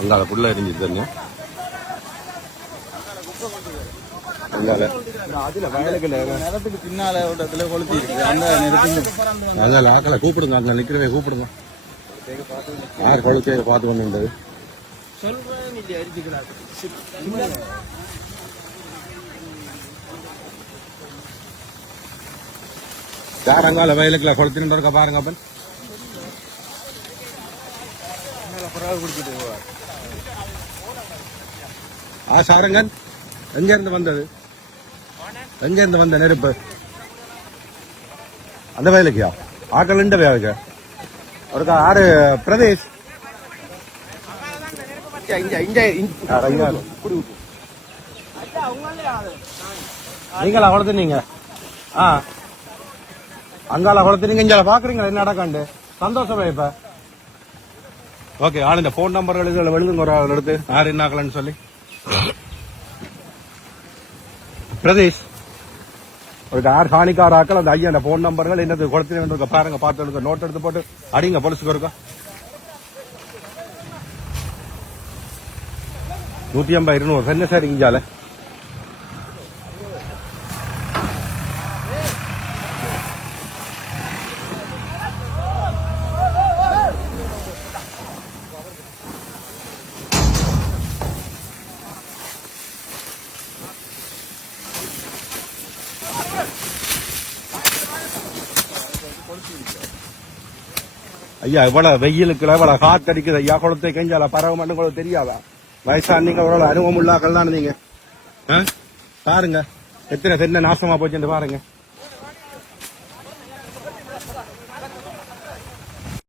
அங்கால புள்ள எரிஞ்சு தண்ணி அதுல நிலத்துக்கு பின்னால இடத்துல கொளுத்தி இருக்கு அந்த நிலத்துக்கு ஆக்களை கூப்பிடுங்க அங்க நிக்கிறவே கூப்பிடுங்க. யார் கொழுச்சே பார்த்து கொண்டு சொல்றேன் யார் அங்கால வயலுக்குள்ள கொளுத்தின்னு இருக்க பாருங்க அப்பன். ஆ சாரங்கன் எங்க இருந்து வந்தது? எங்க இருந்து வந்த நெருப்பு? அந்த வயலுக்கியா ஆக்கள் இந்த வயலுக்கு ஒரு ஆறு பிரதேஷ்? நீங்களா வளர்த்துனீங்க? ஆ. அங்கால வளர்த்துனீங்க இங்க பாக்குறீங்களா? என்ன நடக்காண்டு? சந்தோஷமா இப்ப? ஓகே ஆள் இந்த போன் நம்பர்கள் எழுதுங்க ஒரு ஆள் எடுத்து. யார் என்ன ஆகலன்னு சொல்லி. பிரதேஷ் ஒரு யார் ஹானிக்கார ஆக்கள் அந்த ஐயா அந்த போன் நம்பர்கள் என்னது கொடுத்து பாருங்க பார்த்து எடுங்க நோட் எடுத்து போட்டு அடிங்க போலீஸுக்கு இருக்கா நூத்தி ஐம்பது இருநூறு. என்ன சார் இங்கால ஐயா இவ்வளவு வெயிலுக்கு இவ்வளவு காத்தடிக்குது ஐயா. குளத்தை கெஞ்சால? பறவை மட்டும் கூட தெரியாதா? வயசா நீங்க இவ்வளவு அனுபவம் உள்ளாக்கள் தானே நீங்க. ஆ? பாருங்க. எத்தனை தென்னை நாசமா போச்சுன்னு பாருங்க.